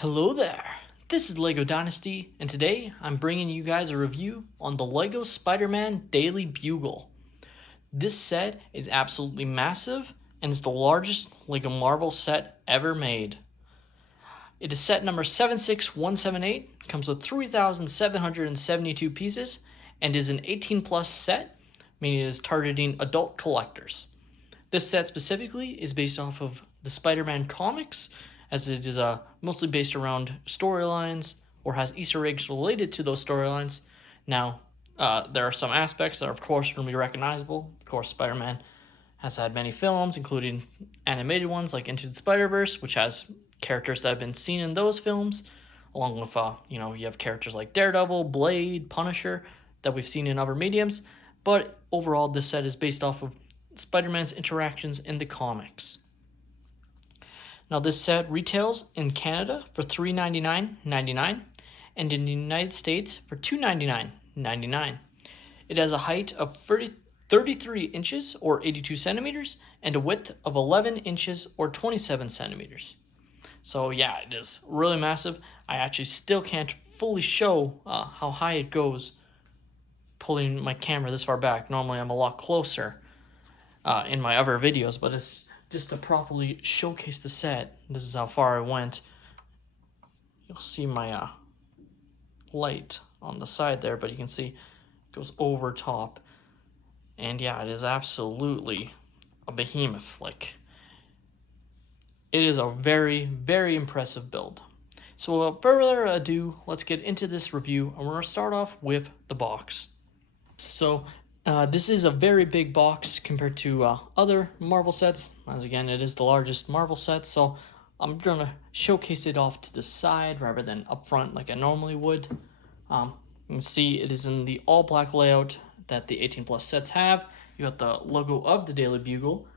Hello there, this is LEGO Dynasty, and today I'm bringing you guys a review on the LEGO Spider-Man Daily Bugle. This set is absolutely massive, and it's the largest LEGO Marvel set ever made. It is set number 76178, comes with 3,772 pieces, and is an 18 plus set, meaning it is targeting adult collectors. This set specifically is based off of the Spider-Man comics, as it is mostly based around storylines or has Easter eggs related to those storylines. Now, there are some aspects that are, of course, going to be recognizable. Of course, Spider-Man has had many films, including animated ones like Into the Spider-Verse, which has characters that have been seen in those films, along with, you have characters like Daredevil, Blade, Punisher, that we've seen in other mediums. But overall, this set is based off of Spider-Man's interactions in the comics. Now, this set retails in Canada for $399.99 and in the United States for $299.99. It has a height of 33 inches or 82 centimeters and a width of 11 inches or 27 centimeters. So yeah, it is really massive. I actually still can't fully show how high it goes pulling my camera this far back. Normally I'm a lot closer in my other videos, but it's just to properly showcase the set. This is how far I went. You'll see my light on the side there, but you can see it goes over top. And yeah, it is absolutely a behemoth. Like, it is a very, very impressive build. So without further ado, let's get into this review, and we're going to start off with the box. So this is a very big box compared to other Marvel sets, as again, it is the largest Marvel set, so I'm going to showcase it off to the side rather than up front like I normally would. You can see it is in the all-black layout that the 18 plus sets have. You got the logo of the Daily Bugle.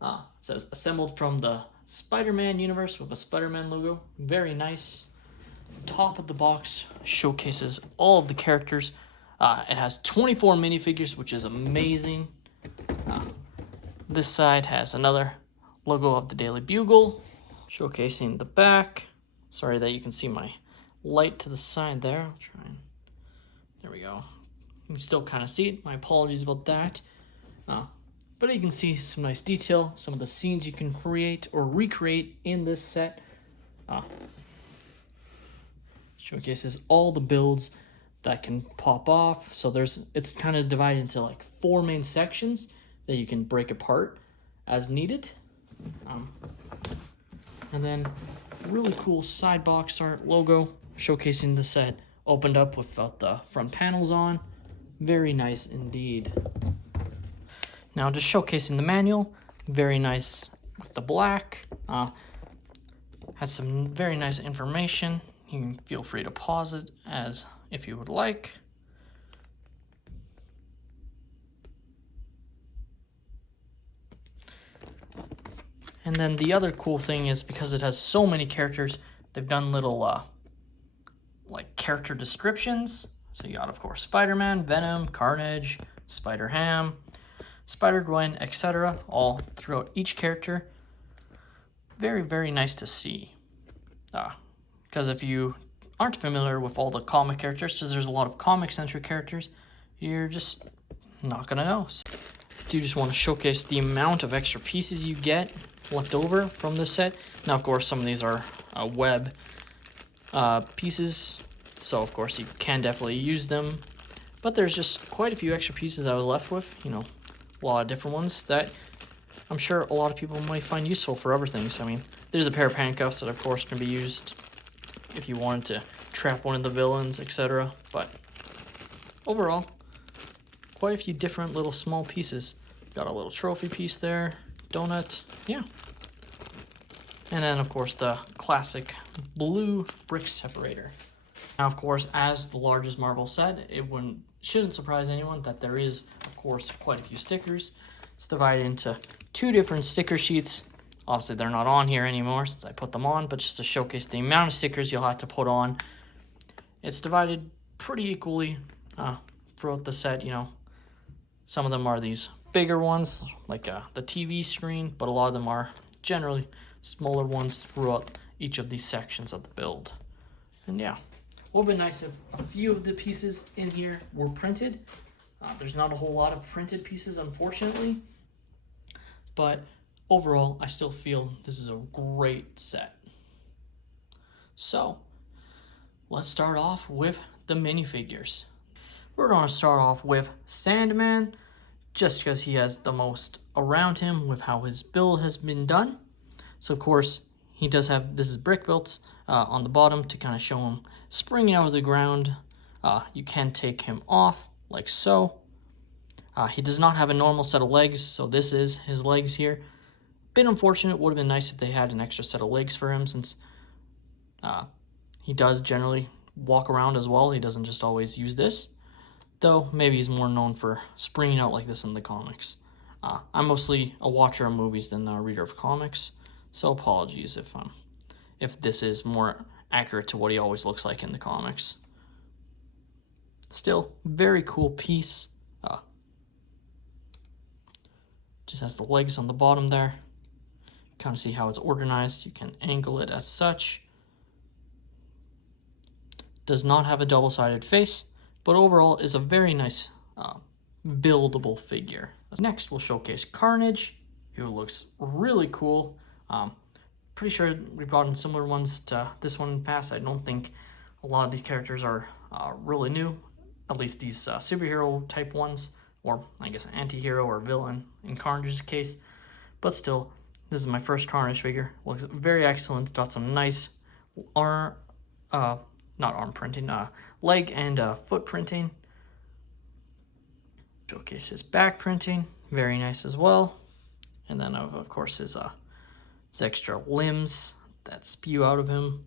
It says assembled from the Spider-Man universe with a Spider-Man logo. Very nice. Top of the box showcases all of the characters. It has 24 minifigures, which is amazing. This side has another logo of the Daily Bugle, showcasing the back. Sorry that you can see my light to the side there. I'll try and... There we go. You can still kind of see it. My apologies about that. But you can see some nice detail, some of the scenes you can create or recreate in this set. Showcases all the builds that can pop off. So it's kind of divided into like 4 main sections that you can break apart as needed. And then really cool side box art logo showcasing the set opened up without the front panels on. Very nice indeed. Now just showcasing the manual, very nice with the black. Has some very nice information. You can feel free to pause it as if you would like. And then the other cool thing is because it has so many characters, they've done little like character descriptions. So you got, of course, Spider-Man, Venom, Carnage, Spider-Ham, Spider-Gwen, etc. all throughout each character. Very, very nice to see. Because if you aren't familiar with all the comic characters, because there's a lot of comic-centric characters, you're just not going to know. So if you just want to showcase the amount of extra pieces you get left over from this set. Now, of course, some of these are web pieces, so of course you can definitely use them. But there's just quite a few extra pieces I was left with, a lot of different ones that I'm sure a lot of people might find useful for other things. I mean, there's a pair of handcuffs that, of course, can be used if you wanted to trap one of the villains, etc. But overall, quite a few different little small pieces. Got a little trophy piece there, donut, yeah. And then, of course, the classic blue brick separator. Now, of course, as the largest Marvel set, it shouldn't surprise anyone that there is, of course, quite a few stickers. It's divided into 2 different sticker sheets. Obviously, they're not on here anymore since I put them on, but just to showcase the amount of stickers you'll have to put on. It's divided pretty equally throughout the set, Some of them are these bigger ones, like the TV screen, but a lot of them are generally smaller ones throughout each of these sections of the build. And yeah, it would have been nice if a few of the pieces in here were printed. There's not a whole lot of printed pieces, unfortunately, but overall, I still feel this is a great set. So, let's start off with the minifigures. We're going to start off with Sandman, just because he has the most around him with how his build has been done. So of course, he does have, this is brick built on the bottom to kind of show him springing out of the ground. You can take him off like so. He does not have a normal set of legs, so this is his legs here. Bit unfortunate, would have been nice if they had an extra set of legs for him, since he does generally walk around as well. He doesn't just always use this. Though, maybe he's more known for springing out like this in the comics. I'm mostly a watcher of movies than a reader of comics, so apologies if this is more accurate to what he always looks like in the comics. Still, very cool piece. Just has the legs on the bottom there. Kind of see how it's organized. You can angle it as such. Does not have a double-sided face, but overall is a very nice buildable figure. Next, we'll showcase Carnage, who looks really cool. Pretty sure we've gotten similar ones to this one in the past. I don't think a lot of these characters are really new, at least these superhero type ones, or I guess anti-hero or villain in Carnage's case. But still, this is my first Carnage figure. Looks very excellent. Got some nice not arm printing, leg and foot printing. Showcase his back printing, very nice as well. And then of course his extra limbs that spew out of him.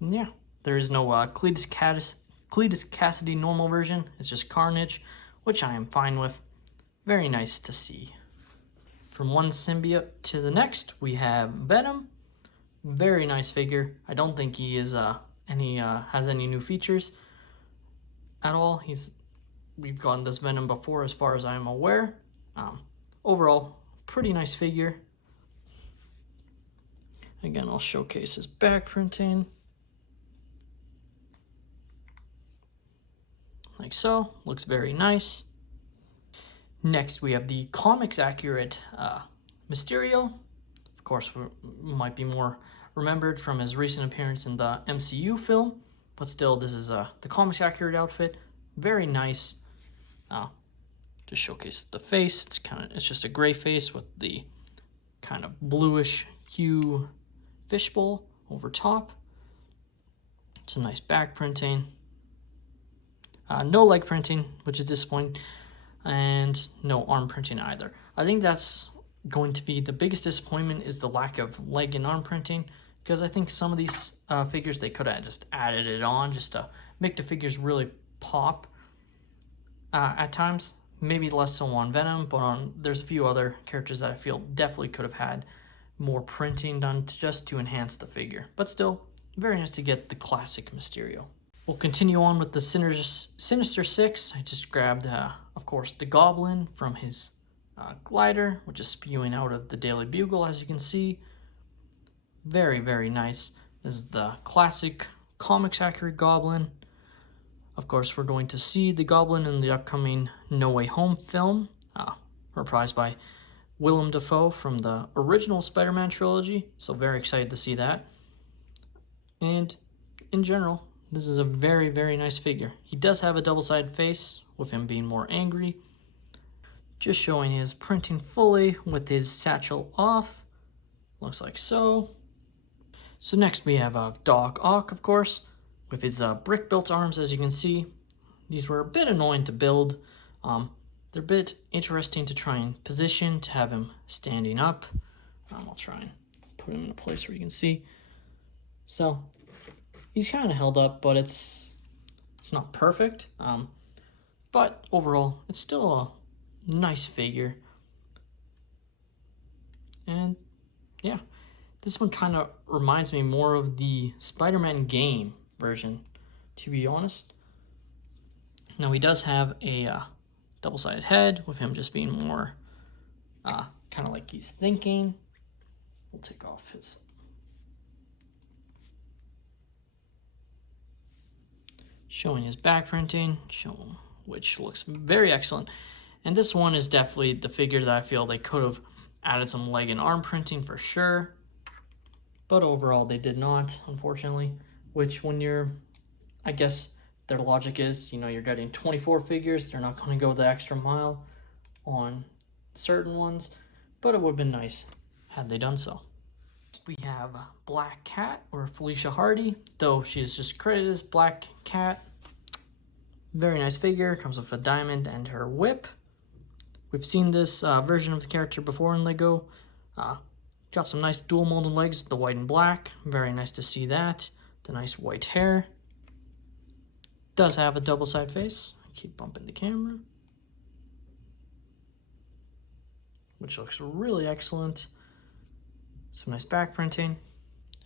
And yeah, there is no Cletus Cassidy normal version. It's just Carnage, which I am fine with. Very nice to see. From one symbiote to the next, we have Venom. Very nice figure. I don't think he is has any new features at all. We've gotten this Venom before, as far as I'm aware. Overall, pretty nice figure. Again, I'll showcase his back printing. Like so. Looks very nice. Next, we have the comics accurate Mysterio. Of course, might be more remembered from his recent appearance in the MCU film, but still, this is the comics accurate outfit. Very nice. To showcase the face, it's just a gray face with the kind of bluish hue fishbowl over top. Some nice back printing. No leg printing, which is disappointing. And no arm printing either. I think that's going to be the biggest disappointment, is the lack of leg and arm printing, because I think some of these figures, they could have just added it on just to make the figures really pop at times. Maybe less so on Venom, but there's a few other characters that I feel definitely could have had more printing done just to enhance the figure. But still, very nice to get the classic Mysterio. We'll continue on with the Sinister Six. I just grabbed, of course, the Goblin from his glider, which is spewing out of the Daily Bugle, as you can see. Very, very nice. This is the classic comics accurate Goblin. Of course, we're going to see the Goblin in the upcoming No Way Home film, reprised by Willem Dafoe from the original Spider-Man trilogy. So very excited to see that. And in general, this is a very, very nice figure. He does have a double-sided face, with him being more angry. Just showing his printing fully with his satchel off. Looks like so. So next we have Doc Ock, of course, with his brick-built arms, as you can see. These were a bit annoying to build. They're a bit interesting to try and position, to have him standing up. I'll try and put him in a place where you can see. So he's kind of held up, but it's not perfect. But overall, it's still a nice figure. And yeah, this one kind of reminds me more of the Spider-Man game version, to be honest. Now he does have a double-sided head, with him just being more kind of like he's thinking. We'll take off his... showing his back printing, which looks very excellent. And this one is definitely the figure that I feel they could have added some leg and arm printing for sure. But overall, they did not, unfortunately. Which, when you're, I guess their logic is, you know, you're getting 24 figures, they're not going to go the extra mile on certain ones. But it would have been nice had they done so. We have Black Cat, or Felicia Hardy, though she is just credited as Black Cat. Very nice figure, comes with a diamond and her whip. We've seen this version of the character before in LEGO. Got some nice dual molded legs with the white and black. Very nice to see that. The nice white hair. Does have a double side face. Keep bumping the camera. Which looks really excellent. Some nice back printing.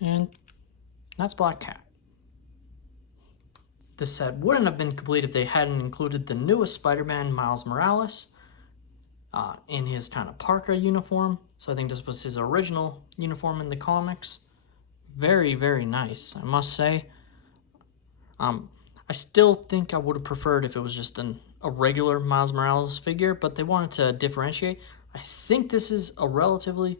And that's Black Cat. This set wouldn't have been complete if they hadn't included the newest Spider-Man, Miles Morales, in his kind of parka uniform. So I think this was his original uniform in the comics. Very, very nice, I must say. I still think I would have preferred if it was just a regular Miles Morales figure, but they wanted to differentiate. I think this is a relatively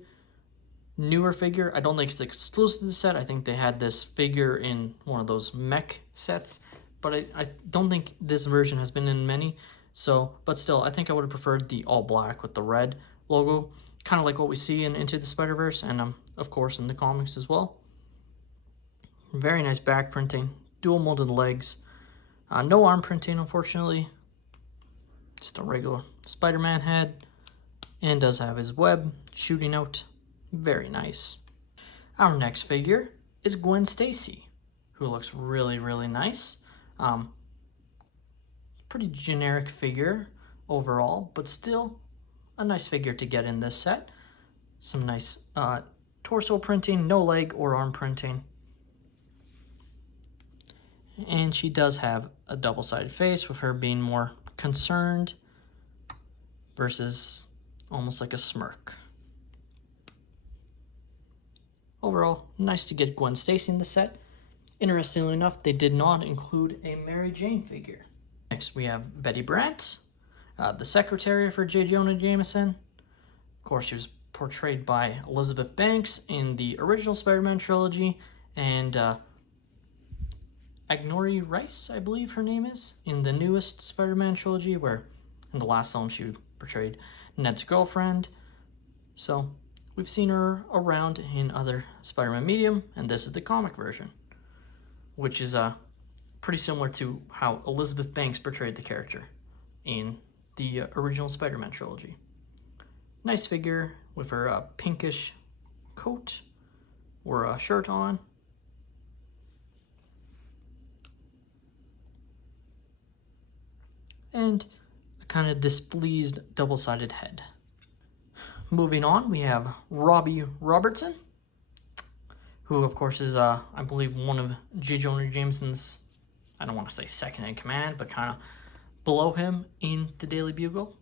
newer figure. I don't think it's exclusive to the set. I think they had this figure in one of those mech sets, but I don't think this version has been in many. So, but still, I think I would have preferred the all black with the red logo, kind of like what we see in Into the Spider-Verse, and of course in the comics as well. Very nice back printing, dual molded legs, no arm printing unfortunately, just a regular Spider-Man head, and does have his web shooting out. Very nice. Our next figure is Gwen Stacy, who looks really, really nice. Pretty generic figure overall, but still a nice figure to get in this set. Some nice torso printing, no leg or arm printing. And she does have a double-sided face, with her being more concerned versus almost like a smirk. Overall, nice to get Gwen Stacy in the set. Interestingly enough, they did not include a Mary Jane figure. Next, we have Betty Brandt, the secretary for J. Jonah Jameson. Of course, she was portrayed by Elizabeth Banks in the original Spider-Man trilogy, and Agnori Rice, I believe her name is, in the newest Spider-Man trilogy, where in the last film she portrayed Ned's girlfriend. So we've seen her around in other Spider-Man medium, and this is the comic version, which is pretty similar to how Elizabeth Banks portrayed the character in the original Spider-Man trilogy. Nice figure with her pinkish coat or shirt on. And a kind of displeased double-sided head. Moving on, we have Robbie Robertson, who of course is, I believe, one of J. Jonah Jameson's, I don't want to say second in command, but kind of below him in the Daily Bugle.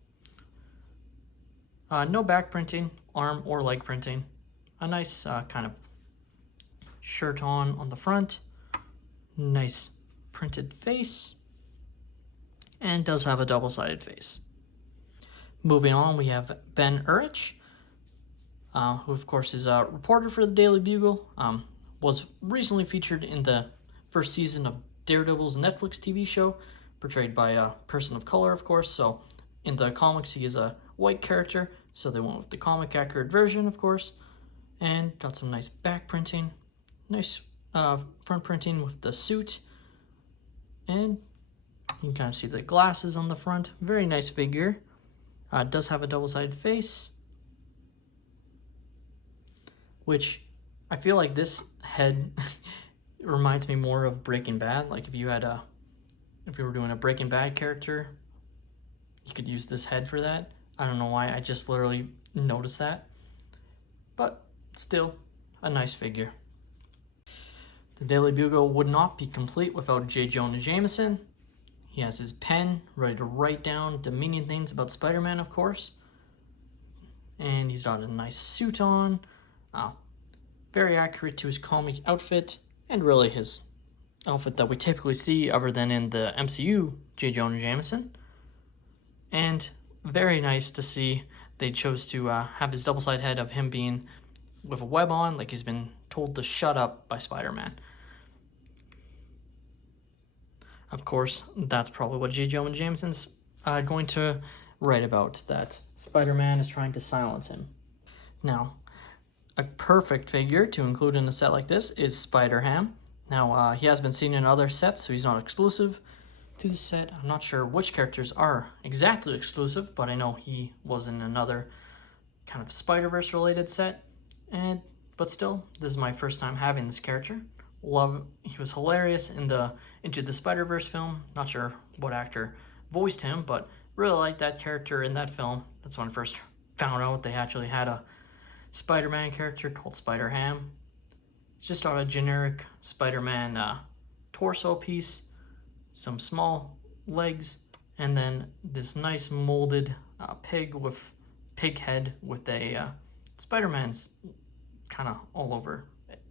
No back printing, arm or leg printing. A nice kind of shirt on the front. Nice printed face. And does have a double-sided face. Moving on, we have Ben Erich, who of course is a reporter for the Daily Bugle, was recently featured in the first season of Daredevil's Netflix TV show, portrayed by a person of color, of course. So in the comics, he is a white character, so they went with the comic accurate version, of course, and got some nice back printing, nice front printing with the suit, and you can kind of see the glasses on the front. Very nice figure. Does have a double-sided face, which I feel like this head reminds me more of Breaking Bad. Like if you were doing a Breaking Bad character, you could use this head for that. I don't know why, I just literally noticed that. But still, a nice figure. The Daily Bugle would not be complete without J. Jonah Jameson. He has his pen ready to write down demeaning things about Spider-Man, of course. and he's got a nice suit on. Very accurate to his comic outfit, and really his outfit that we typically see other than in the MCU J. Jonah Jameson. And very nice to see they chose to have his double-sided head of him being with a web on, like he's been told to shut up by Spider-Man. Of course, that's probably what J. Jonah Jameson's going to write about, that Spider-Man is trying to silence him. Now, a perfect figure to include in a set like this is Spider-Ham. Now, he has been seen in other sets, so he's not exclusive to the set. I'm not sure which characters are exactly exclusive, but I know he was in another kind of Spider-Verse related set. But still, this is my first time having this character. He was hilarious in the Into the Spider-Verse film. Not sure what actor voiced him, but really liked that character in that film. That's when I first found out they actually had a Spider-Man character called Spider-Ham. It's just on a generic Spider-Man torso piece, some small legs, and then this nice molded pig head with a Spider-Man's kind of all over it.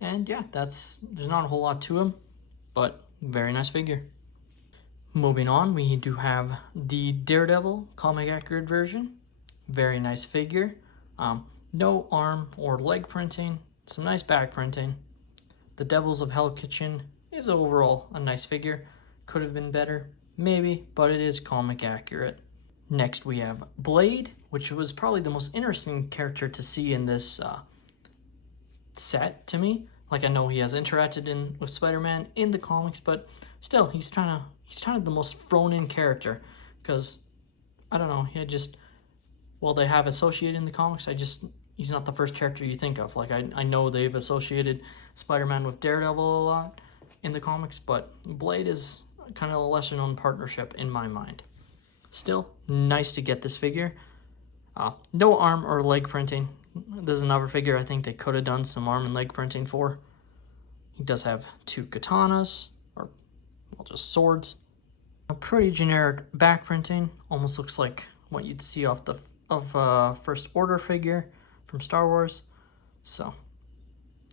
And yeah, there's not a whole lot to him, but very nice figure. Moving on, we do have the Daredevil comic accurate version. Very nice figure. No arm or leg printing, some nice back printing. The Devils of Hell Kitchen is overall a nice figure. Could have been better, maybe, but it is comic accurate. Next we have Blade, which was probably the most interesting character to see in this set to me. Like, I know he has interacted with Spider-Man in the comics, but still, he's kind of the most thrown in character, because I don't know, while they have associated in the comics, he's not the first character you think of. Like, I know they've associated Spider-Man with Daredevil a lot in the comics, but Blade is kind of a lesser known partnership in my mind. Still, nice to get this figure. No arm or leg printing. This is another figure I think they could have done some arm and leg printing for. He does have 2 katanas, or well, just swords. A pretty generic back printing. Almost looks like what you'd see off of First Order figure from Star Wars. So,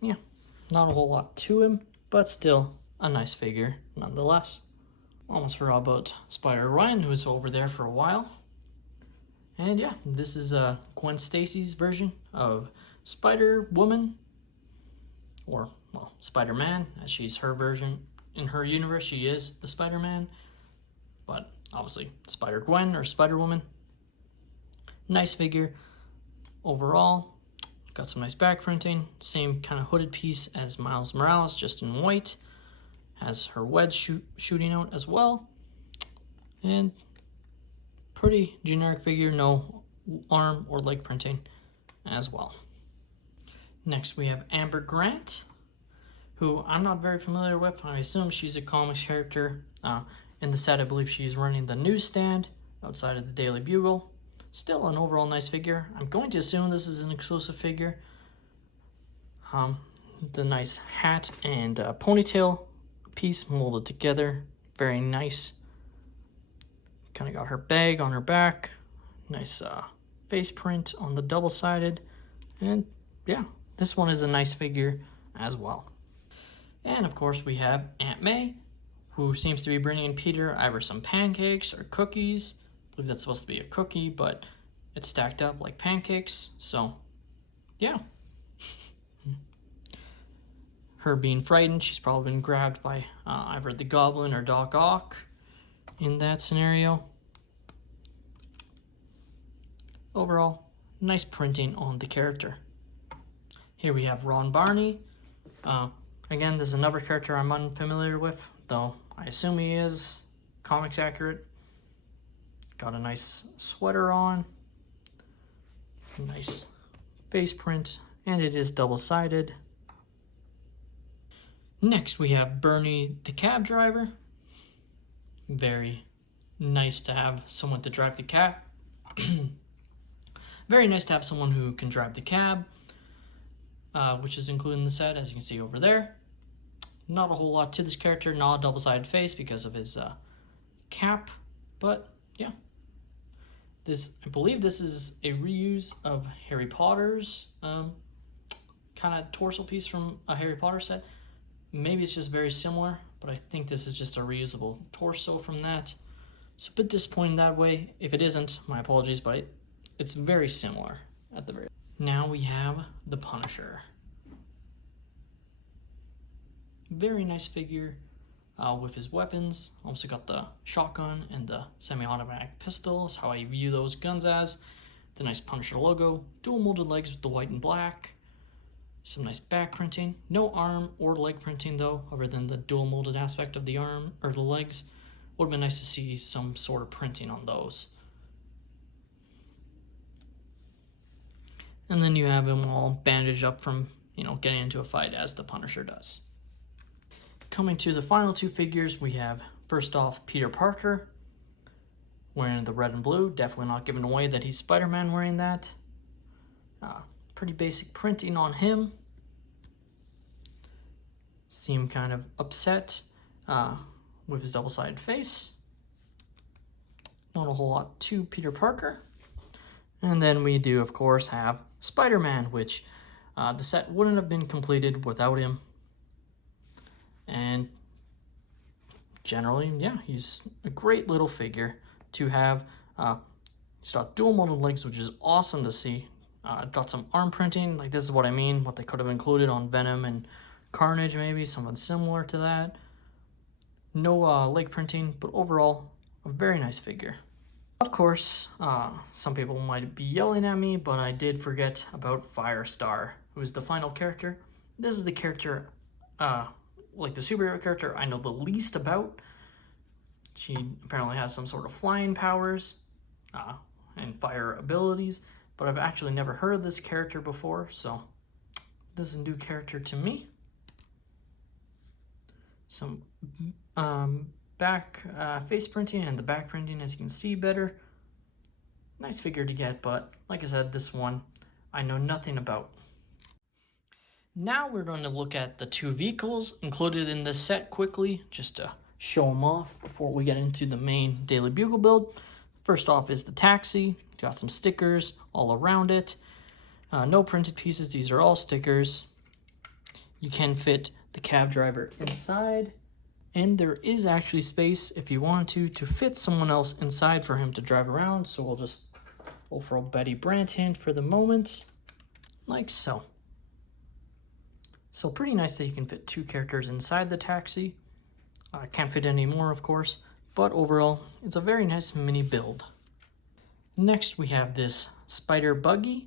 yeah, not a whole lot to him, but still a nice figure nonetheless. Almost forgot about Spider-Gwen, who was over there for a while. And yeah, this is Gwen Stacy's version of Spider-Woman, or, well, Spider-Man, as she's her version. In her universe, she is the Spider-Man, but obviously Spider-Gwen or Spider-Woman. Nice figure overall. Got some nice back printing. Same kind of hooded piece as Miles Morales, just in white. Has her wedge shooting out as well. And pretty generic figure, no arm or leg printing as well. Next we have Amber Grant, who I'm not very familiar with. I assume she's a comics character. In the set, I believe she's running the newsstand outside of the Daily Bugle. Still an overall nice figure. I'm going to assume this is an exclusive figure. The nice hat and ponytail piece molded together. Very nice. Kind of got her bag on her back. Nice face print on the double-sided. And yeah, this one is a nice figure as well. And of course we have Aunt May, who seems to be bringing Peter either some pancakes or cookies. I believe that's supposed to be a cookie, but it's stacked up like pancakes. So yeah. Her being frightened, she's probably been grabbed by either the Goblin or Doc Ock in that scenario. Overall, nice printing on the character. Here we have Ron Barney. Again, this is another character I'm unfamiliar with, though I assume he is comics accurate. Got a nice sweater on. Nice face print, and it is double-sided. Next, we have Bernie the cab driver. Very nice to have someone to drive the cab. Very nice to have someone who can drive the cab, which is included in the set, as you can see over there. Not a whole lot to this character, not a double-sided face because of his cap, but yeah. I believe this is a reuse of Harry Potter's kind of torso piece from a Harry Potter set. Maybe it's just very similar, but I think this is just a reusable torso from that. It's a bit disappointing that way. If it isn't, my apologies, but it's very similar at the very. Now we have the Punisher. Very nice figure with his weapons. Also got the shotgun and the semi-automatic pistol. Is how I view those guns as. The nice Punisher logo. Dual molded legs with the white and black. Some nice back printing. No arm or leg printing though, other than the dual molded aspect of the arm or the legs. Would have been nice to see some sort of printing on those. And then you have him all bandaged up from, getting into a fight as the Punisher does. Coming to the final two figures, we have first off Peter Parker wearing the red and blue. Definitely not giving away that he's Spider-Man wearing that. Pretty basic printing on him. Seem kind of upset with his double-sided face. Not a whole lot to Peter Parker. And then we do, of course, have Spider-Man, which the set wouldn't have been completed without him. And generally, yeah, he's a great little figure to have. He's got dual molded legs, which is awesome to see. Got some arm printing, like this is what I mean, what they could have included on Venom and Carnage, maybe something similar to that. No leg printing, but overall, a very nice figure. Of course, some people might be yelling at me, but I did forget about Firestar, who is the final character. This is the character, like the superhero character I know the least about. She apparently has some sort of flying powers and fire abilities, but I've actually never heard of this character before, so this is a new character to me. Some back face printing and the back printing, as you can see better. Nice figure to get, but like I said, this one I know nothing about. Now we're going to look at the two vehicles included in this set quickly, just to show them off before we get into the main Daily Bugle build. First off is the taxi. Got some stickers all around it. No printed pieces, these are all stickers. You can fit the cab driver inside, and there is actually space if you wanted to fit someone else inside for him to drive around. So we'll throw Betty Brandt in for the moment, like so. So pretty nice that you can fit two characters inside the taxi. Can't fit any more, of course, but overall, it's a very nice mini build. Next, we have this Spider Buggy.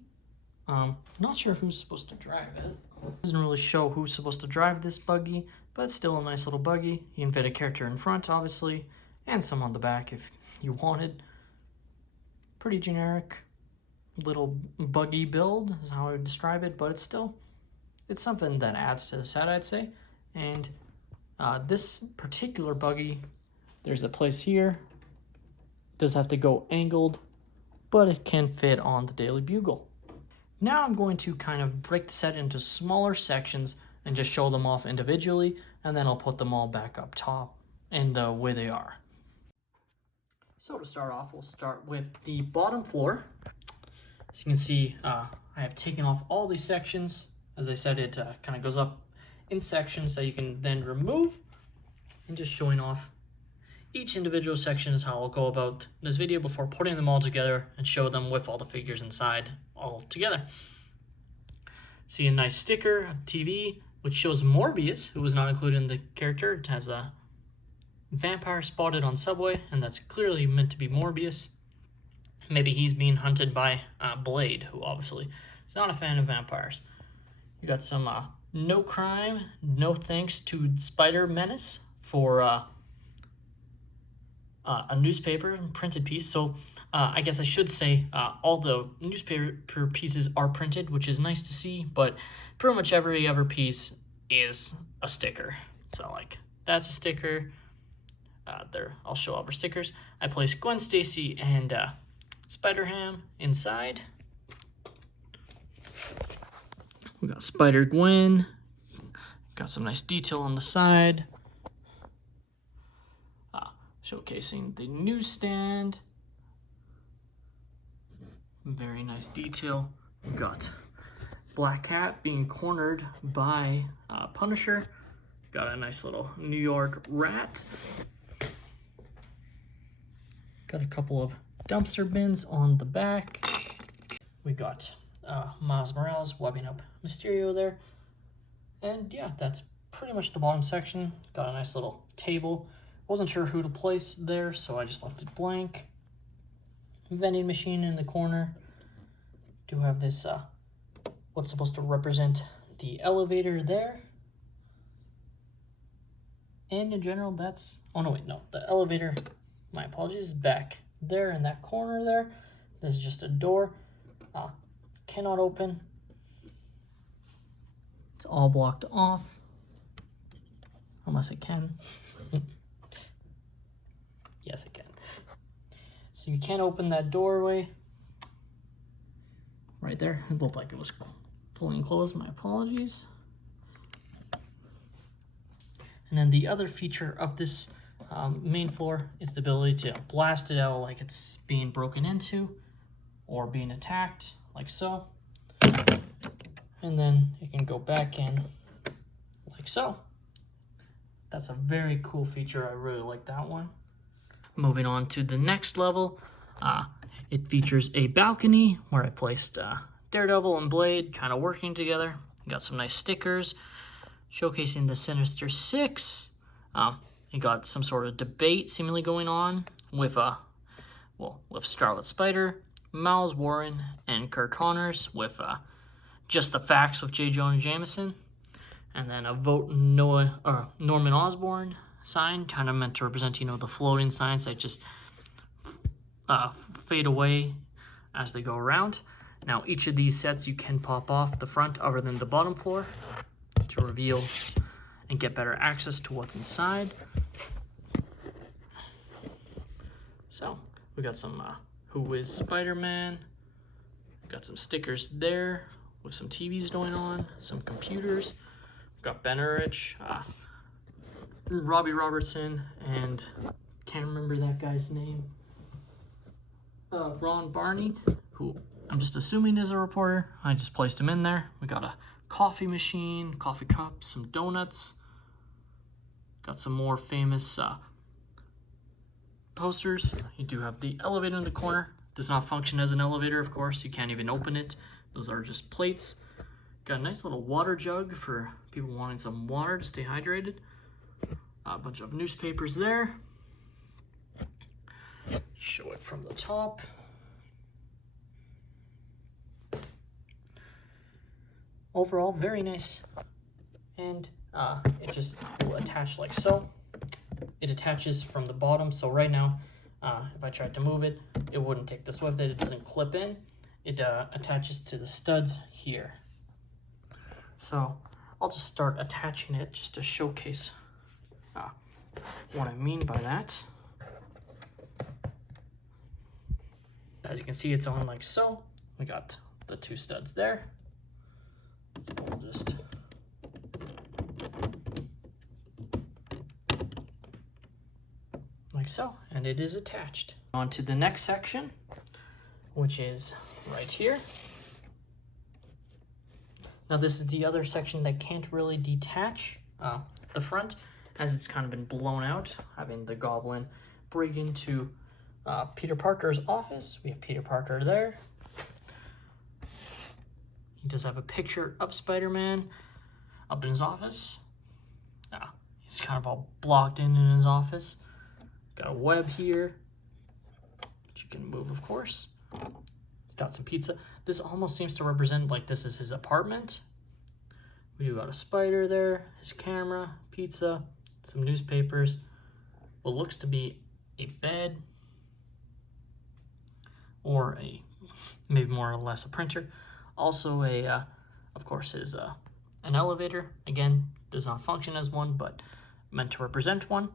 Not sure who's supposed to drive it. Doesn't really show who's supposed to drive this buggy, but still a nice little buggy. You can fit a character in front, obviously, and some on the back if you wanted. Pretty generic little buggy build is how I would describe it, but it's something that adds to the set, I'd say. And this particular buggy, there's a place here. It does have to go angled, but it can fit on the Daily Bugle. Now I'm going to kind of break the set into smaller sections and just show them off individually, and then I'll put them all back up top in the way they are. So to start off, we'll start with the bottom floor. As you can see, I have taken off all these sections. As I said, it kind of goes up in sections that you can then remove, and just showing off each individual section is how I'll go about this video before putting them all together and show them with all the figures inside all together. See a nice sticker of TV, which shows Morbius, who was not included in the character. It has a vampire spotted on Subway, and that's clearly meant to be Morbius. Maybe he's being hunted by Blade, who obviously is not a fan of vampires. You got some no crime, no thanks to Spider Menace for a newspaper and printed piece. So I guess I should say all the newspaper pieces are printed, which is nice to see, but pretty much every other piece is a sticker. So like that's a sticker. There, I'll show other stickers. I placed Gwen Stacy and Spider-Ham inside. We got Spider-Gwen. Got some nice detail on the side. Showcasing the newsstand. Very nice detail. We've got Black Cat being cornered by Punisher. Got a nice little New York rat. Got a couple of dumpster bins on the back. We got Miles Morales webbing up Mysterio there. And yeah, that's pretty much the bottom section. Got a nice little table. Wasn't sure who to place there, so I just left it blank. Vending machine in the corner. Do have this, what's supposed to represent the elevator there. And in general, that's, oh no, wait, no, the elevator, my apologies, is back there in that corner there. This is just a door. Cannot open. It's all blocked off. Unless it can. Yes, it can. So you can't open that doorway. Right there. It looked like it was fully enclosed. My apologies. And then the other feature of this main floor is the ability to blast it out like it's being broken into or being attacked, like so. And then it can go back in like so. That's a very cool feature. I really like that one. Moving on to the next level, it features a balcony where I placed Daredevil and Blade kind of working together. Got some nice stickers showcasing the Sinister Six. You got some sort of debate seemingly going on with with Scarlet Spider, Miles Warren, and Kirk Connors with Just the Facts with J. Jonah Jameson. And then a Vote Norman Osborn sign, kind of meant to represent, you know, the floating signs that just fade away as they go around. Now, each of these sets you can pop off the front other than the bottom floor to reveal and get better access to what's inside. So, we got some Who is Spider-Man? Got some stickers there with some TVs going on, some computers. Got Ben Erich, Robbie Robertson, and can't remember that guy's name. Barney, who I'm just assuming is a reporter. I just placed him in there. We got a coffee machine, coffee cup, some donuts. Got some more famous posters. You do have the elevator in the corner. Does not function as an elevator, of course. You can't even open it. Those are just plates. Got a nice little water jug for people wanting some water to stay hydrated. A bunch of newspapers there. Show it from the top. Overall, very nice. And it just will attach like so. It attaches from the bottom, so right now, if I tried to move it, it wouldn't take this with it. It doesn't clip in. It attaches to the studs here. So I'll just start attaching it just to showcase what I mean by that. As you can see, it's on like so. We got the two studs there. So we'll just like so, and it is attached. On to the next section, which is right here. Now this is the other section that can't really detach the front, as it's kind of been blown out, having the Goblin break into Peter Parker's office. We have Peter Parker there. He does have a picture of Spider-Man up in his office. He's kind of all blocked in his office. Got a web here, which you can move, of course. He's got some pizza. This almost seems to represent like this is his apartment. We do got a spider there, his camera, pizza, some newspapers, what looks to be a bed, or a maybe more or less a printer. Also of course, is an elevator. Again, does not function as one, but meant to represent one.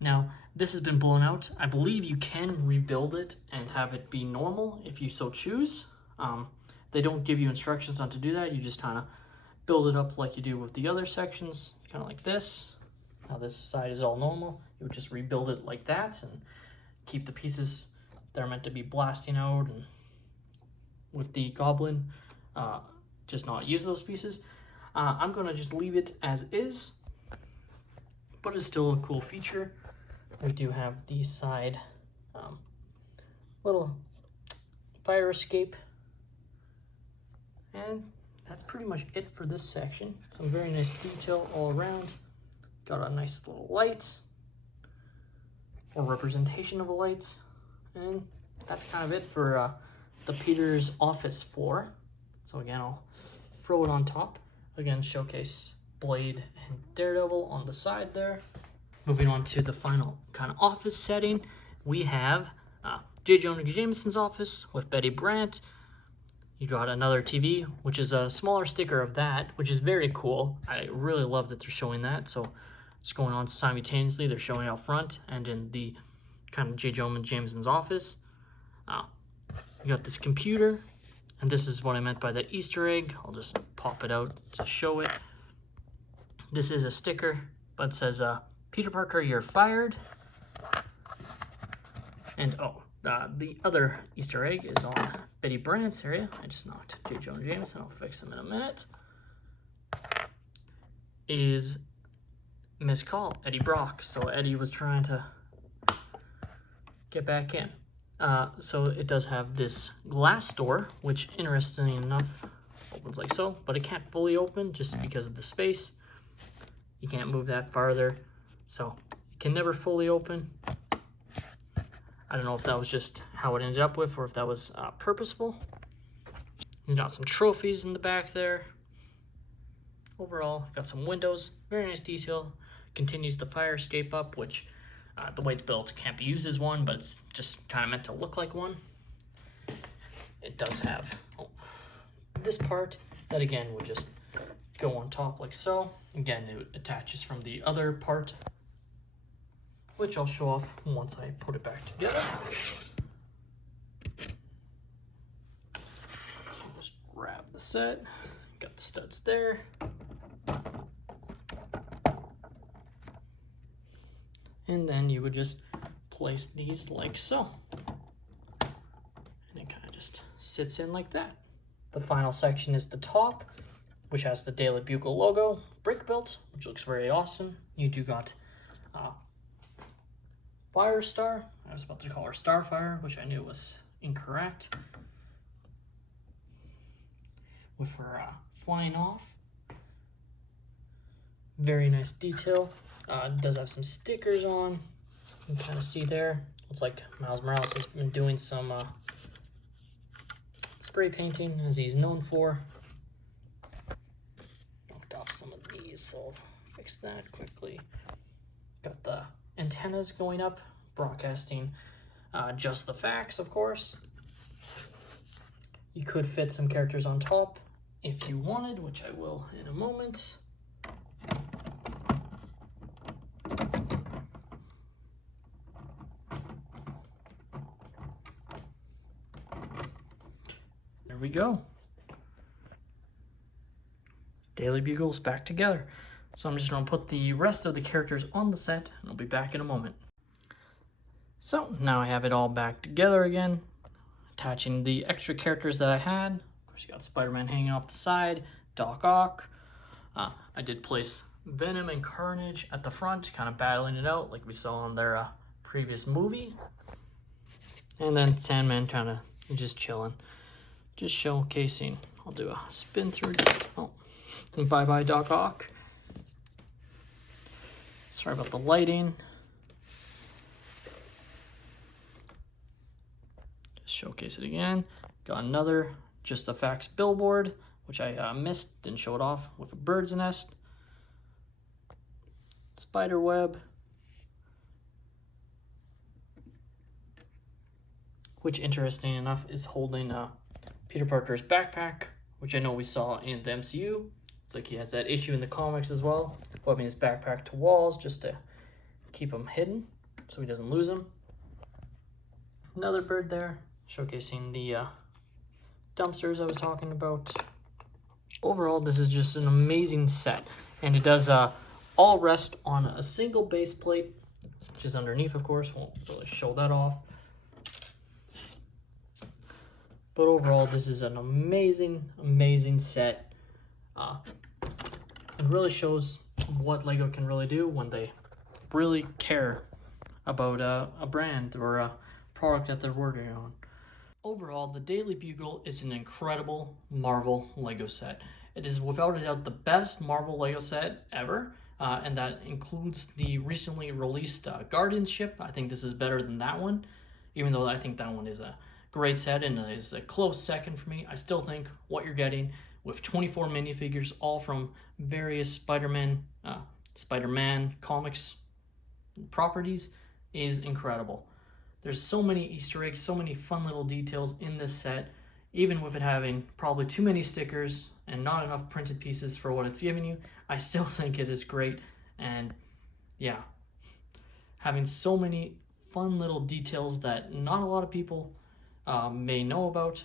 Now, this has been blown out. I believe you can rebuild it and have it be normal if you so choose. They don't give you instructions on to do that. You just kind of build it up like you do with the other sections, kind of like this. Now this side is all normal. You would just rebuild it like that and keep the pieces that are meant to be blasting out and with the Goblin, just not use those pieces. I'm going to just leave it as is, but it's still a cool feature. We do have the side little fire escape, and that's pretty much it for this section. Some very nice detail all around. Got a nice little light, or representation of a light, and that's kind of it for the Peter's office floor. So again, I'll throw it on top. Again, showcase Blade and Daredevil on the side there. Moving on to the final kind of office setting, we have J. Jonah Jameson's office with Betty Brandt. You got another TV, which is a smaller sticker of that, which is very cool. I really love that they're showing that. So it's going on simultaneously. They're showing out front and in the kind of J. Jonah Jameson's office. You got this computer, and this is what I meant by the Easter egg. I'll just pop it out to show it. This is a sticker, but it says, Peter Parker, you're fired. And the other Easter egg is on Betty Brandt's area. I just knocked J. Jonah Jameson. I'll fix him in a minute. Is missed call, Eddie Brock. So Eddie was trying to get back in. So it does have this glass door, which interestingly enough opens like so, but it can't fully open just because of the space. You can't move that farther, so it can never fully open. I don't know if that was just how it ended up with, or if that was purposeful. He's got some trophies in the back there. Overall, got some windows, very nice detail. Continues the fire escape up, which the way it's built can't be used as one, but it's just kind of meant to look like one. It does have this part that again would just go on top like so. Again, it attaches from the other part, which I'll show off once I put it back together. Just grab the set, got the studs there. And then you would just place these like so. And it kind of just sits in like that. The final section is the top, which has the Daily Bugle logo, brick built, which looks very awesome. You do got Firestar. I was about to call her Starfire, which I knew was incorrect. With her flying off. Very nice detail. It does have some stickers on. You can kind of see there. Looks like Miles Morales has been doing some spray painting, as he's known for. Knocked off some of these, so I'll fix that quickly. Got the antennas going up, broadcasting just the facts, of course. You could fit some characters on top if you wanted, which I will in a moment. There we go. Daily Bugle's back together. So I'm just going to put the rest of the characters on the set, and I'll be back in a moment. So now I have it all back together again, attaching the extra characters that I had. Of course, you got Spider-Man hanging off the side, Doc Ock. I did place Venom and Carnage at the front, kind of battling it out like we saw in their previous movie. And then Sandman kind of just chilling, just showcasing. I'll do a spin through just, and bye-bye Doc Ock. Sorry about the lighting. Just showcase it again. Got another Just the Facts billboard, which I missed, didn't show it off, with a bird's nest. Spider web. Which, interesting enough, is holding Peter Parker's backpack, which I know we saw in the MCU. It's like he has that issue in the comics as well, webbing his backpack to walls just to keep him hidden so he doesn't lose him. Another bird there, showcasing the dumpsters I was talking about. Overall, this is just an amazing set, and it does all rest on a single base plate, which is underneath, of course. Won't really show that off. But overall, this is an amazing set. It really shows what LEGO can really do when they really care about a brand or a product that they're working on. Overall, the Daily Bugle is an incredible Marvel LEGO set. It is without a doubt the best Marvel LEGO set ever, and that includes the recently released Guardians ship. I think this is better than that one, even though I think that one is a great set and is a close second for me. I still think what you're getting with 24 minifigures, all from various Spider-Man comics properties, is incredible. There's so many Easter eggs, so many fun little details in this set, even with it having probably too many stickers and not enough printed pieces for what it's giving you. I still think it is great, and yeah, having so many fun little details that not a lot of people may know about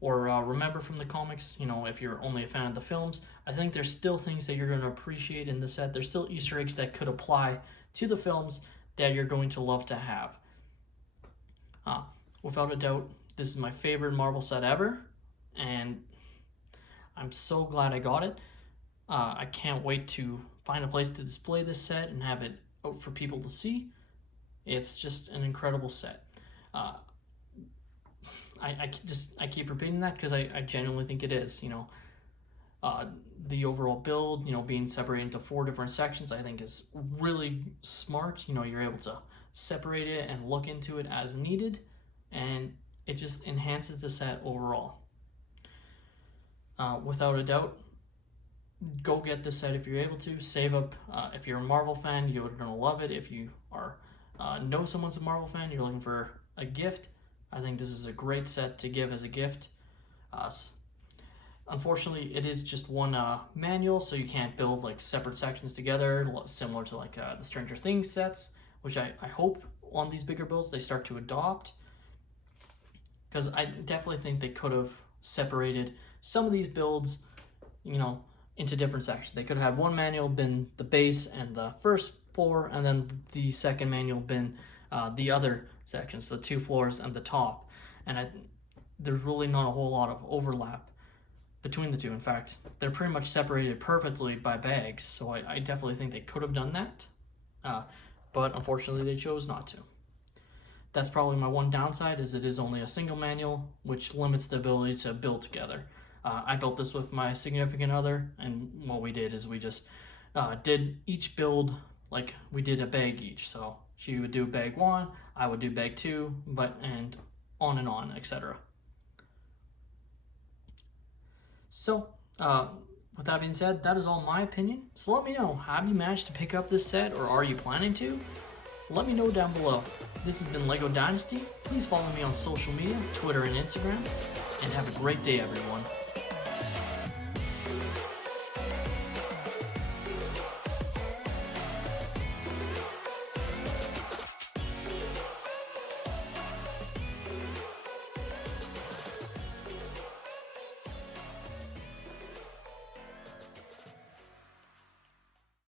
or remember from the comics. You know, if you're only a fan of the films, I think there's still things that you're going to appreciate in the set. There's still Easter eggs that could apply to the films that you're going to love to have. Without a doubt, this is my favorite Marvel set ever, and I'm so glad I got it. I can't wait to find a place to display this set and have it out for people to see. It's just an incredible set. I keep repeating that because I genuinely think it is. You know, the overall build, you know, being separated into 4 different sections, I think is really smart. You know, you're able to separate it and look into it as needed, and it just enhances the set overall. Without a doubt, go get this set if you're able to. Save up. If you're a Marvel fan, you're gonna love it. If you are know someone's a Marvel fan, you're looking for a gift, I think this is a great set to give as a gift. Unfortunately, it is just one manual, so you can't build like separate sections together, similar to like the Stranger Things sets, which I hope on these bigger builds they start to adopt, because I definitely think they could have separated some of these builds, you know, into different sections. They could have had one manual been the base and the first floor, and then the second manual been the other sections, the 2 floors and the top. And there's really not a whole lot of overlap between the two. In fact, they're pretty much separated perfectly by bags, so I definitely think they could have done that, but unfortunately they chose not to. That's probably my one downside, is it is only a single manual, which limits the ability to build together. I built this with my significant other, and what we did is we just did each build like we did a bag each. So she would do bag 1, I would do bag 2, and on, etc. So, with that being said, that is all my opinion. So let me know, have you managed to pick up this set, or are you planning to? Let me know down below. This has been LEGO Dynasty. Please follow me on social media, Twitter and Instagram, and have a great day, everyone.